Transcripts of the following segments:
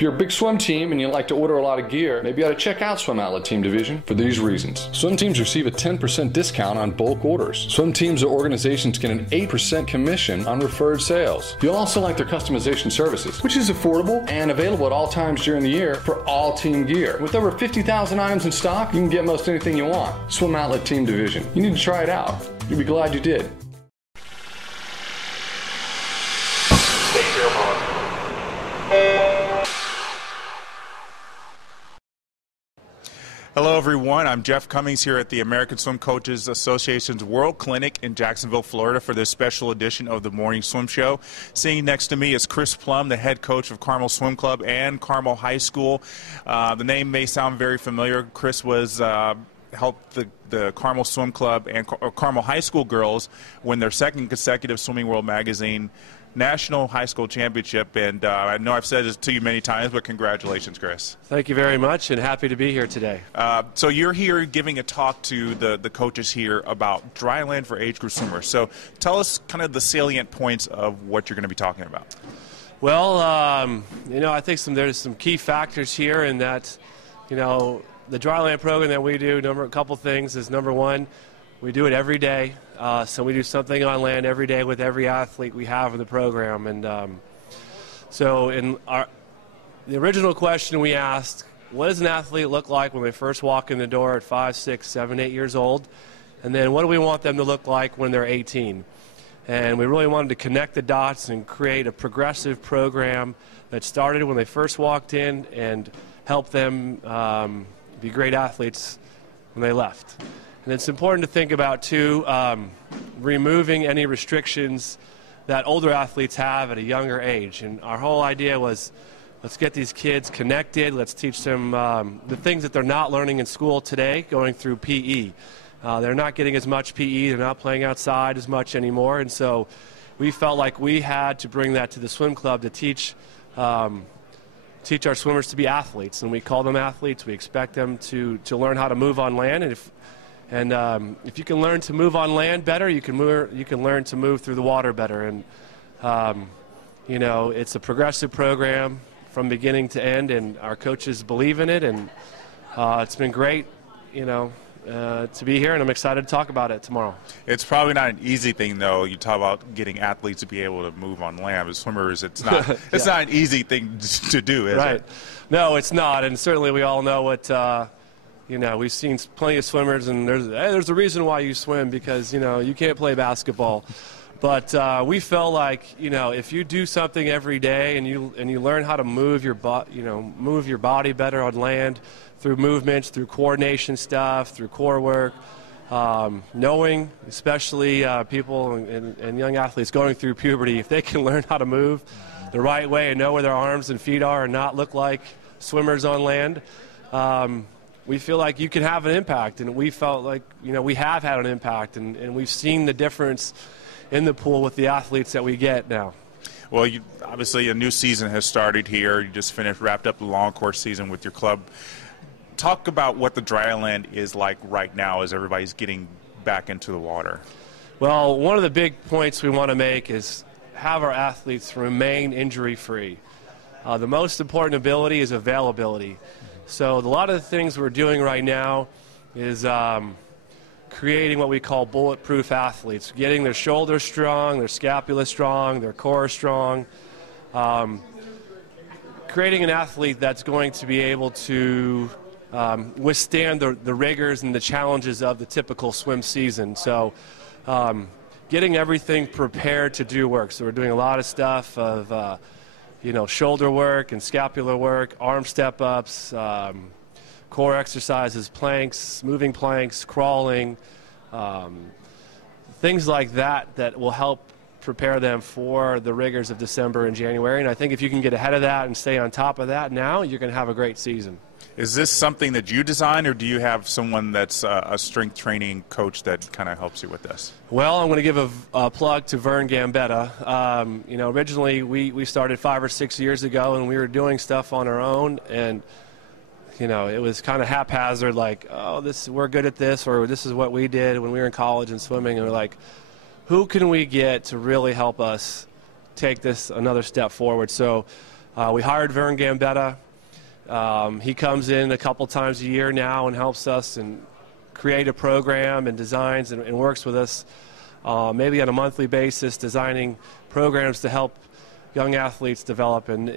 If you're a big swim team and you like to order a lot of gear, maybe you ought to check out Swim Outlet Team Division for these reasons. Swim teams receive a 10% discount on bulk orders. Swim teams or organizations get an 8% commission on referred sales. You'll also like their customization services, which is affordable and available at all times during the year for all team gear. With over 50,000 items in stock, you can get most anything you want. Swim Outlet Team Division. You need to try it out. You'll be glad you did. Hello everyone, I'm Jeff Commings here at the American Swim Coaches Association's World Clinic in Jacksonville, Florida for this special edition of the Morning Swim Show. Sitting next to me is Chris Plumb, the head coach of Carmel Swim Club and Carmel High School. The name may sound very familiar. Chris was helped the Carmel Swim Club and Carmel High School girls win their second consecutive Swimming World Magazine National High School Championship, and I know I've said this to you many times, but congratulations, Chris. Thank you very much, and happy to be here today. So you're here giving a talk to the coaches here about dry land for age group swimmers. So tell us kind of the salient points of what you're going to be talking about. Well, you know, I think there's some key factors here in that, you know, the dry land program that we do, a couple things is, number one, we do it every day. So we do something on land every day with every athlete we have in the program. And so in the original question we asked, what does an athlete look like when they first walk in the door at 5, 6, 7, 8 years old? And then what do we want them to look like when they're 18? And we really wanted to connect the dots and create a progressive program that started when they first walked in and help them be great athletes when they left. And it's important to think about, too, removing any restrictions that older athletes have at a younger age. And our whole idea was, let's get these kids connected. Let's teach them the things that they're not learning in school today, going through PE. They're not getting as much PE. They're not playing outside as much anymore. And so we felt like we had to bring that to the swim club to teach our swimmers to be athletes. And we call them athletes. We expect them to learn how to move on land. And if you can learn to move on land better, you can learn to move through the water better. And you know, it's a progressive program from beginning to end, and our coaches believe in it. And it's been great, you know, to be here, and I'm excited to talk about it tomorrow. It's probably not an easy thing, though. You talk about getting athletes to be able to move on land. As swimmers, it's not. It's not an easy thing to do, is right. it? No, it's not. And certainly, we all know what. You know, we've seen plenty of swimmers, and there's a reason why you swim, because, you know, you can't play basketball. But we felt like, you know, if you do something every day and you learn how to move your body better on land through movements, through coordination stuff, through core work, knowing, especially people and young athletes going through puberty, if they can learn how to move the right way and know where their arms and feet are and not look like swimmers on land, we feel like you can have an impact. And we felt like, you know, we have had an impact, and we've seen the difference in the pool with the athletes that we get now. Well, obviously a new season has started here. You just wrapped up the long course season with your club. Talk about what the dry land is like right now as everybody's getting back into the water. Well, one of the big points we want to make is have our athletes remain injury-free. The most important ability is availability. So a lot of the things we're doing right now is creating what we call bulletproof athletes, getting their shoulders strong, their scapula strong, their core strong, creating an athlete that's going to be able to withstand the rigors and the challenges of the typical swim season. So getting everything prepared to do work. So we're doing a lot of stuff of you know, shoulder work and scapular work, arm step-ups, core exercises, planks, moving planks, crawling, things like that will help prepare them for the rigors of December and January. And I think if you can get ahead of that and stay on top of that now, you're going to have a great season. Is this something that you design, or do you have someone that's a strength training coach that kind of helps you with this? Well, I'm going to give a plug to Vern Gambetta. You know, originally we started 5 or 6 years ago, and we were doing stuff on our own, and you know, it was kind of haphazard, like, oh, we're good at this, or this is what we did when we were in college and swimming, and we're like, who can we get to really help us take this another step forward? So We hired Vern Gambetta. He comes in a couple times a year now and helps us and create a program and designs and works with us maybe on a monthly basis, designing programs to help young athletes develop. And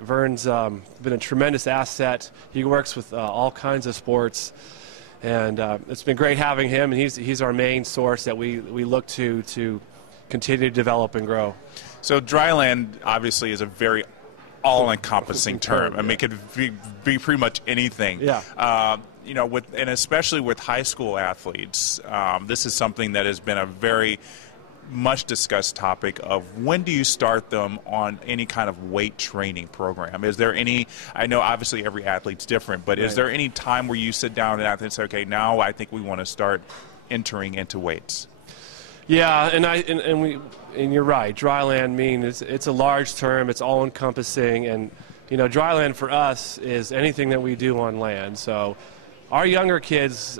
Vern's been a tremendous asset. He works with all kinds of sports, and it's been great having him. And he's our main source that we look to continue to develop and grow. So dryland obviously is a very all-encompassing term. I mean, it could be pretty much anything. Yeah. And especially with high school athletes, this is something that has been a very much discussed topic of when do you start them on any kind of weight training program? Is there any, I know obviously every athlete's different, but is there any time where you sit down and athletes say, okay, now I think we want to start entering into weights? Yeah, and you're right. Dryland means it's a large term. It's all encompassing, and dryland for us is anything that we do on land. So our younger kids,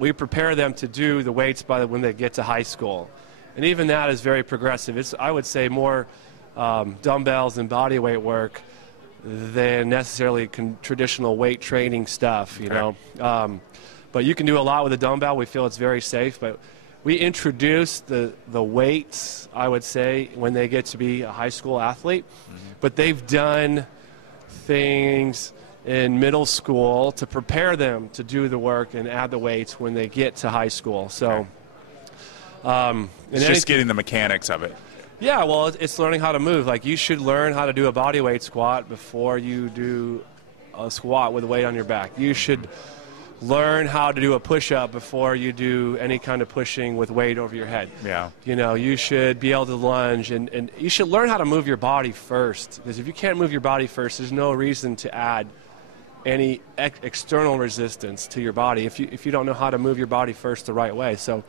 we prepare them to do the weights when they get to high school, and even that is very progressive. It's, I would say, more dumbbells and body weight work than necessarily traditional weight training stuff. But you can do a lot with a dumbbell. We feel it's very safe, but we introduce the weights, I would say, when they get to be a high school athlete. But they've done things in middle school to prepare them to do the work and add the weights when they get to high school. So it's just getting the mechanics of it. Yeah, well, it's learning how to move. Like, you should learn how to do a body weight squat before you do a squat with a weight on your back. You should learn how to do a push-up before you do any kind of pushing with weight over your head. Yeah. You should be able to lunge, and you should learn how to move your body first, because if you can't move your body first, there's no reason to add any external resistance to your body if you don't know how to move your body first the right way. So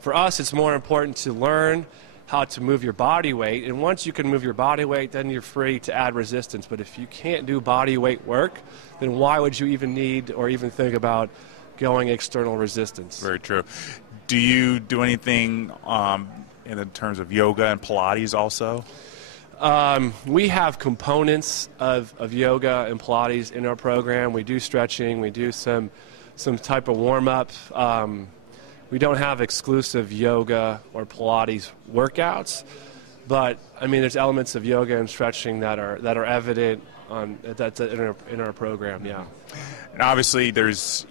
for us, it's more important to learn how to move your body weight, and once you can move your body weight, then you're free to add resistance. But if you can't do body weight work, then why would you even need or even think about going external resistance? Very true. Do you do anything in terms of yoga and Pilates also? We have components of yoga and Pilates in our program. We do stretching. We do some type of warm-up. We don't have exclusive yoga or Pilates workouts, but I mean, there's elements of yoga and stretching that are evident that's in our program. Yeah. And obviously, there's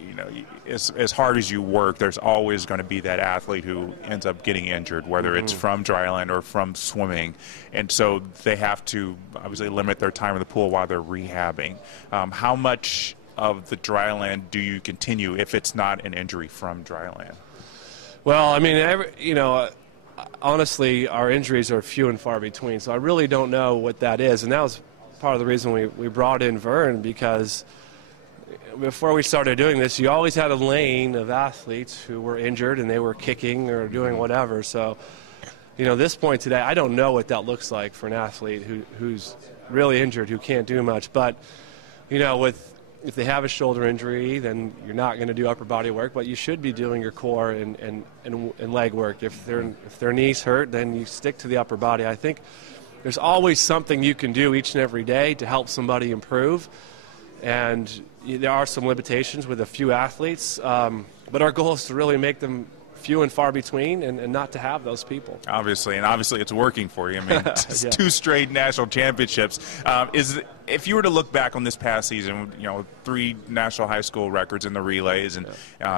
as hard as you work, there's always going to be that athlete who ends up getting injured, whether it's from dryland or from swimming, and so they have to obviously limit their time in the pool while they're rehabbing. How much of the dryland do you continue if it's not an injury from dryland? Well, I mean, honestly, our injuries are few and far between, so I really don't know what that is. And that was part of the reason we brought in Vern, because before we started doing this, you always had a lane of athletes who were injured and they were kicking or doing whatever. So, this point today, I don't know what that looks like for an athlete who's really injured, who can't do much. But, if they have a shoulder injury, then you're not going to do upper body work, but you should be doing your core and leg work. If their knees hurt, then you stick to the upper body. I think there's always something you can do each and every day to help somebody improve, and there are some limitations with a few athletes, but our goal is to really make them few and far between, and not to have those people. Obviously it's working for you. I mean, Yeah. 2 straight national championships. If you were to look back on this past season, 3 national high school records in the relays and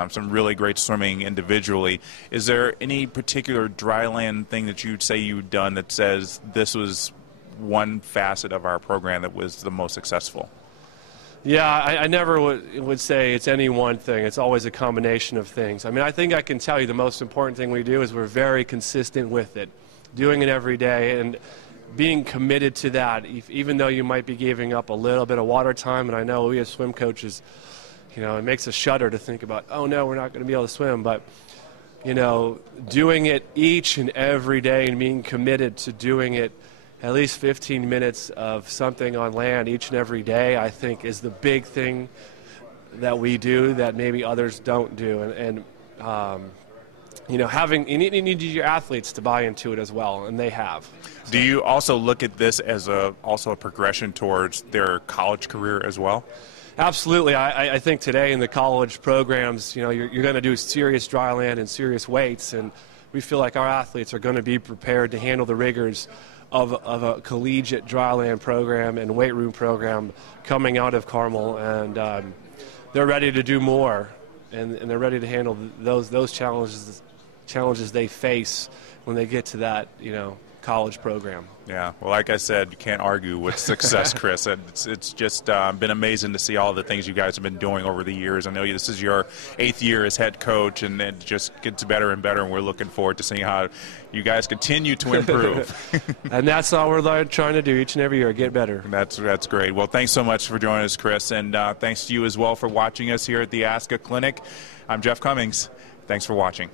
some really great swimming individually, is there any particular dryland thing that you'd say you've done that says this was one facet of our program that was the most successful? Yeah, I never would say it's any one thing. It's always a combination of things. I mean, I think I can tell you the most important thing we do is we're very consistent with it, doing it every day and being committed to that, even though you might be giving up a little bit of water time. And I know we as swim coaches, it makes us shudder to think about, oh, no, we're not going to be able to swim. But, doing it each and every day and being committed to doing it at least 15 minutes of something on land each and every day, I think, is the big thing that we do that maybe others don't do. And you need your athletes to buy into it as well, and they have. Do you also look at this as also a progression towards their college career as well? Absolutely. I think today in the college programs, you're going to do serious dry land and serious weights, and we feel like our athletes are going to be prepared to handle the rigors of a collegiate dry land program and weight room program coming out of Carmel, and they're ready to do more, and they're ready to handle those challenges they face when they get to that college program. Yeah, well, like I said, you can't argue with success, Chris. It's just been amazing to see all the things you guys have been doing over the years. I know this is your 8th year as head coach, and it just gets better and better, and we're looking forward to seeing how you guys continue to improve. And that's all we're trying to do each and every year, get better. That's great. Well, thanks so much for joining us, Chris, and thanks to you as well for watching us here at the ASCA Clinic. I'm Jeff Cummings. Thanks for watching.